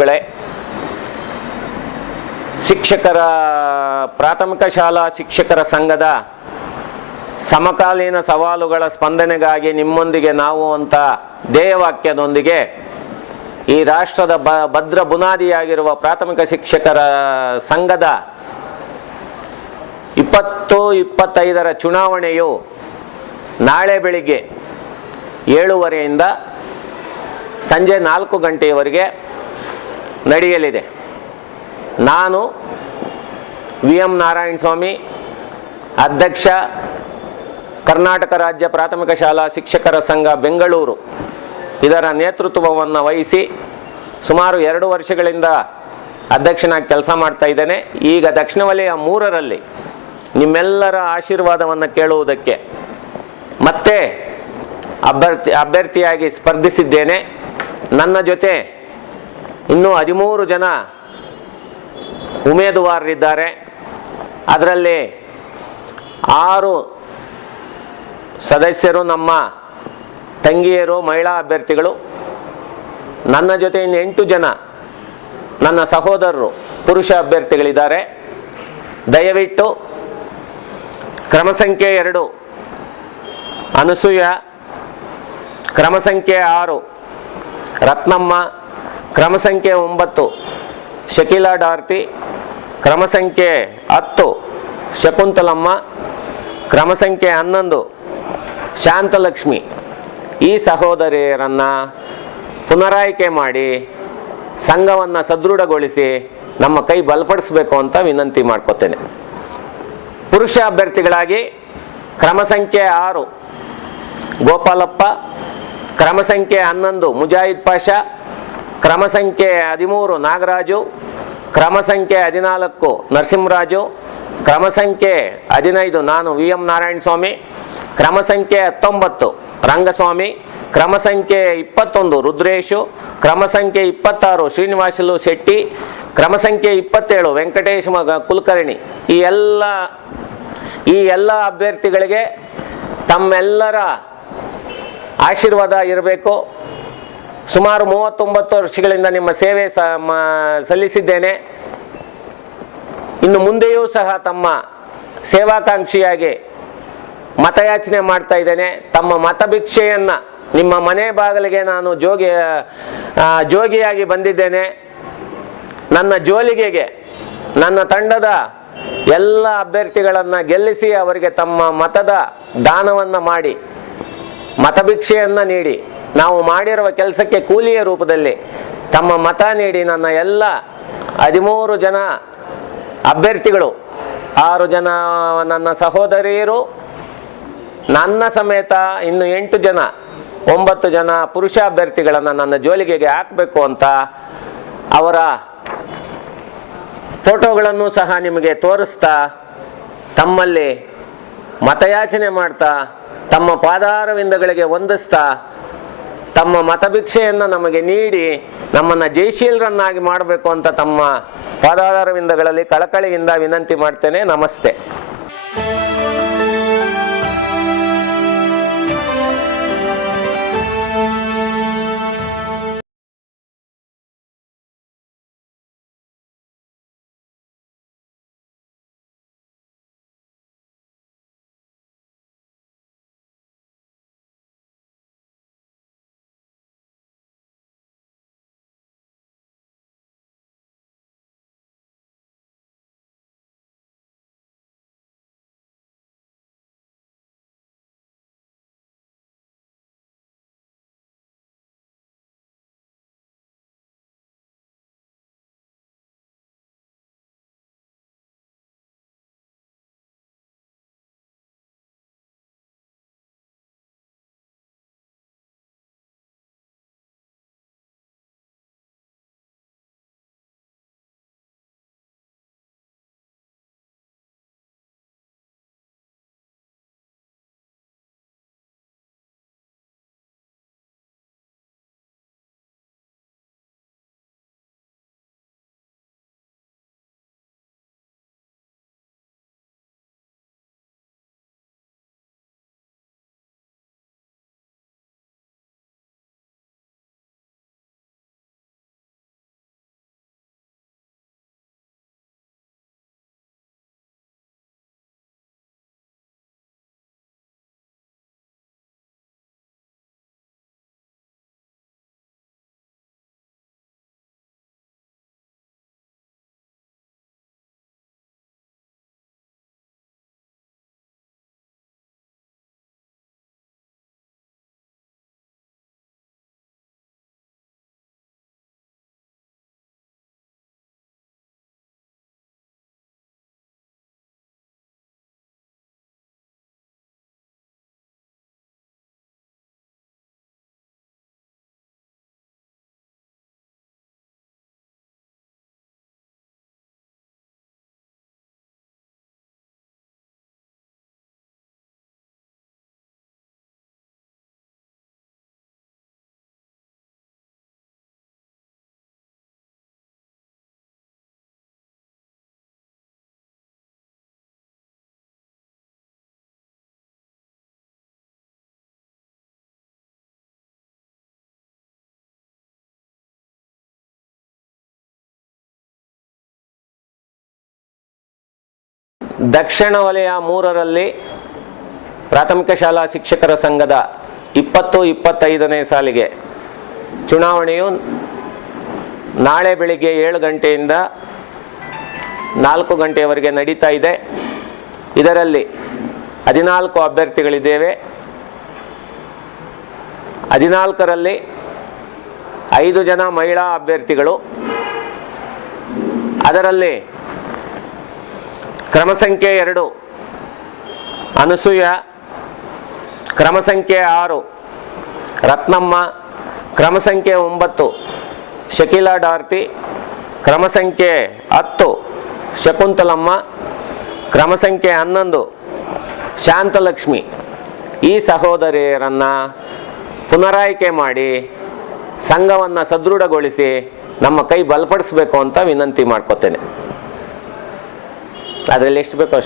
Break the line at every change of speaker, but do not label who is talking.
ಬಂಧುಗಳೇ ಶಿಕ್ಷಕರ ಪ್ರಾಥಮಿಕ ಶಾಲಾ ಶಿಕ್ಷಕರ ಸಂಘದ ಸಮಕಾಲೀನ ಸವಾಲುಗಳ ಸ್ಪಂದನೆಗಾಗಿ ನಿಮ್ಮೊಂದಿಗೆ ನಾವು ಅಂತ ಧ್ಯೇಯವಾಕ್ಯದೊಂದಿಗೆ ಈ ರಾಷ್ಟ್ರದ ಬ, ಭದ್ರ ಬುನಾದಿಯಾಗಿರುವ ಪ್ರಾಥಮಿಕ ಶಿಕ್ಷಕರ ಸಂಘದ ಇಪ್ಪತ್ತು ಇಪ್ಪತ್ತೈದರ ಚುನಾವಣೆಯು ನಾಳೆ ಬೆಳಿಗ್ಗೆ ಏಳುವರೆಯಿಂದ ಸಂಜೆ ನಾಲ್ಕು ಗಂಟೆಯವರೆಗೆ ನಡೆಯಲಿದೆ. ನಾನು ವಿ ಎಂ ನಾರಾಯಣ ಸ್ವಾಮಿ, ಅಧ್ಯಕ್ಷ ಕರ್ನಾಟಕ ರಾಜ್ಯ ಪ್ರಾಥಮಿಕ ಶಾಲಾ ಶಿಕ್ಷಕರ ಸಂಘ ಬೆಂಗಳೂರು. ಇದರ ನೇತೃತ್ವವನ್ನು ವಹಿಸಿ ಸುಮಾರು ಎರಡು ವರ್ಷಗಳಿಂದ ಅಧ್ಯಕ್ಷನಾಗಿ ಕೆಲಸ ಮಾಡ್ತಾ ಇದ್ದೇನೆ. ಈಗ ದಕ್ಷಿಣ ವಲಯ ಮೂರರಲ್ಲಿ ನಿಮ್ಮೆಲ್ಲರ ಆಶೀರ್ವಾದವನ್ನು ಕೇಳುವುದಕ್ಕೆ ಮತ್ತೆ ಅಭ್ಯರ್ಥಿ, ಅಭ್ಯರ್ಥಿಯಾಗಿ ಸ್ಪರ್ಧಿಸಿದ್ದೇನೆ. ನನ್ನ ಜೊತೆ ಇನ್ನೂ ಹದಿಮೂರು ಜನ ಉಮೇದುವಾರರಿದ್ದಾರೆ. ಅದರಲ್ಲಿ ಆರು ಸದಸ್ಯರು ನಮ್ಮ ತಂಗಿಯರು, ಮಹಿಳಾ ಅಭ್ಯರ್ಥಿಗಳು, ನನ್ನ ಜೊತೆ ಇನ್ನು ಎಂಟು ಜನ ನನ್ನ ಸಹೋದರರು ಪುರುಷ ಅಭ್ಯರ್ಥಿಗಳಿದ್ದಾರೆ. ದಯವಿಟ್ಟು ಕ್ರಮ ಸಂಖ್ಯೆ ಎರಡು ಅನಸೂಯ, ಕ್ರಮ ಸಂಖ್ಯೆ ಆರು ರತ್ನಮ್ಮ ಕ್ರಮ ಸಂಖ್ಯೆ ಒಂಬತ್ತು. ಶಕೀಲಾ ಡಾರ್ತಿ. ಕ್ರಮ ಸಂಖ್ಯೆ ಹತ್ತು. ಶಕುಂತಲಮ್ಮ. ಕ್ರಮ ಸಂಖ್ಯೆ ಹನ್ನೊಂದು. ಶಾಂತಲಕ್ಷ್ಮಿ. ಈ ಸಹೋದರಿಯರನ್ನು ಪುನರಾಯ್ಕೆ ಮಾಡಿ ಸಂಘವನ್ನು ಸದೃಢಗೊಳಿಸಿ ನಮ್ಮ ಕೈ ಬಲಪಡಿಸಬೇಕು ಅಂತ ವಿನಂತಿ ಮಾಡ್ಕೋತೇನೆ. ಪುರುಷ ಅಭ್ಯರ್ಥಿಗಳಾಗಿ ಕ್ರಮ ಸಂಖ್ಯೆ ಆರು. ಗೋಪಾಲಪ್ಪ. ಕ್ರಮ ಸಂಖ್ಯೆ ಹನ್ನೊಂದು. ಮುಜಾಹಿದ್ ಪಾಷಾ. ಕ್ರಮ ಸಂಖ್ಯೆ ಹದಿಮೂರು ನಾಗರಾಜು, ಕ್ರಮ ಸಂಖ್ಯೆ ಹದಿನಾಲ್ಕು ನರಸಿಂಹರಾಜು, ಕ್ರಮ ಸಂಖ್ಯೆ ಹದಿನೈದು ನಾನು ವಿ ಎಂ ನಾರಾಯಣ ಸ್ವಾಮಿ ಕ್ರಮ ಸಂಖ್ಯೆ ಹತ್ತೊಂಬತ್ತು ರಂಗಸ್ವಾಮಿ, ಕ್ರಮ ಸಂಖ್ಯೆ ಇಪ್ಪತ್ತೊಂದು ರುದ್ರೇಶು, ಕ್ರಮ ಸಂಖ್ಯೆ ಇಪ್ಪತ್ತಾರು ಶ್ರೀನಿವಾಸಲು ಶೆಟ್ಟಿ, ಕ್ರಮ ಸಂಖ್ಯೆ ಇಪ್ಪತ್ತೇಳು ವೆಂಕಟೇಶ್ ಮಗ ಕುಲಕರ್ಣಿ. ಈ ಎಲ್ಲ ಈ ಎಲ್ಲ ಅಭ್ಯರ್ಥಿಗಳಿಗೆ ತಮ್ಮೆಲ್ಲರ ಆಶೀರ್ವಾದ ಇರಬೇಕು. ಸುಮಾರು ಮೂವತ್ತೊಂಬತ್ತು ವರ್ಷಗಳಿಂದ ನಿಮ್ಮ ಸೇವೆ ಸಲ್ಲಿಸಿದ್ದೇನೆ. ಇನ್ನು ಮುಂದೆಯೂ ಸಹ ತಮ್ಮ ಸೇವಾಕಾಂಕ್ಷಿಯಾಗಿ ಮತಯಾಚನೆ ಮಾಡ್ತಾ ಇದ್ದೇನೆ. ತಮ್ಮ ಮತಭಿಕ್ಷೆಯನ್ನು ನಿಮ್ಮ ಮನೆ ಬಾಗಿಲಿಗೆ ನಾನು ಜೋಗಿ ಜೋಗಿಯಾಗಿ ಬಂದಿದ್ದೇನೆ. ನನ್ನ ಜೋಲಿಗೆಗೆ, ನನ್ನ ತಂಡದ ಎಲ್ಲ ಅಭ್ಯರ್ಥಿಗಳನ್ನು ಗೆಲ್ಲಿಸಿ ಅವರಿಗೆ ತಮ್ಮ ಮತದ ದಾನವನ್ನು ಮಾಡಿ ಮತಭಿಕ್ಷೆಯನ್ನು ನೀಡಿ ನಾವು ಮಾಡಿರುವ ಕೆಲಸಕ್ಕೆ ಕೂಲಿಯ ರೂಪದಲ್ಲಿ ತಮ್ಮ ಮತ ನೀಡಿ ನನ್ನ ಎಲ್ಲ ಹದಿಮೂರು ಜನ ಅಭ್ಯರ್ಥಿಗಳು, ಆರು ಜನ ನನ್ನ ಸಹೋದರಿಯರು, ನನ್ನ ಸಮೇತ ಇನ್ನು ಎಂಟು ಜನ, ಒಂಬತ್ತು ಜನ ಪುರುಷ ಅಭ್ಯರ್ಥಿಗಳನ್ನು ನನ್ನ ಜೋಲಿಗೆಗೆ ಹಾಕಬೇಕು ಅಂತ ಅವರ ಫೋಟೋಗಳನ್ನು ಸಹ ನಿಮಗೆ ತೋರಿಸ್ತಾ, ತಮ್ಮಲ್ಲಿ ಮತಯಾಚನೆ ಮಾಡ್ತಾ, ತಮ್ಮ ಪಾದಾರವಿಂದಗಳಿಗೆ ವಂದಿಸ್ತಾ ತಮ್ಮ ಮತಭಿಕ್ಷೆಯನ್ನು ನಮಗೆ ನೀಡಿ ನಮ್ಮನ್ನು ಜಯಶೀಲರನ್ನಾಗಿ ಮಾಡಬೇಕು ಅಂತ ತಮ್ಮ ಪಾದಾರವಿಂದಗಳಲ್ಲಿ ಕಳಕಳಿಯಿಂದ ವಿನಂತಿ ಮಾಡ್ತೇನೆ ನಮಸ್ತೆ. ದಕ್ಷಿಣ ವಲಯ ಮೂರರಲ್ಲಿ ಪ್ರಾಥಮಿಕ ಶಾಲಾ ಶಿಕ್ಷಕರ ಸಂಘದ ಇಪ್ಪತ್ತು ಇಪ್ಪತ್ತೈದನೇ ಸಾಲಿಗೆ ಚುನಾವಣೆಯು ನಾಳೆ ಬೆಳಿಗ್ಗೆ ಏಳು ಗಂಟೆಯಿಂದ ನಾಲ್ಕು ಗಂಟೆಯವರೆಗೆ ನಡೀತಾ ಇದೆ. ಇದರಲ್ಲಿ ಹದಿನಾಲ್ಕು ಅಭ್ಯರ್ಥಿಗಳಿದ್ದೇವೆ. ಹದಿನಾಲ್ಕರಲ್ಲಿ ಐದು ಜನ ಮಹಿಳಾ ಅಭ್ಯರ್ಥಿಗಳು. ಅದರಲ್ಲಿ ಕ್ರಮ ಸಂಖ್ಯೆ ಎರಡು. ಅನಸೂಯ. ಕ್ರಮ ಸಂಖ್ಯೆ ಆರು. ರತ್ನಮ್ಮ. ಕ್ರಮ ಸಂಖ್ಯೆ ಒಂಬತ್ತು. ಶಕೀಲಾ ಡಾರ್ತಿ. ಕ್ರಮ ಸಂಖ್ಯೆ ಹತ್ತು. ಶಕುಂತಲಮ್ಮ. ಕ್ರಮ ಸಂಖ್ಯೆ ಹನ್ನೊಂದು. ಶಾಂತಲಕ್ಷ್ಮಿ. ಈ ಸಹೋದರಿಯರನ್ನು ಪುನರಾಯ್ಕೆ ಮಾಡಿ ಸಂಘವನ್ನು ಸದೃಢಗೊಳಿಸಿ ನಮ್ಮ ಕೈ ಬಲಪಡಿಸಬೇಕು ಅಂತ ವಿನಂತಿ ಮಾಡ್ಕೋತೇನೆ. ಅದರಲ್ಲಿ ಎಷ್ಟು ಬೇಕೋ ಅಷ್ಟು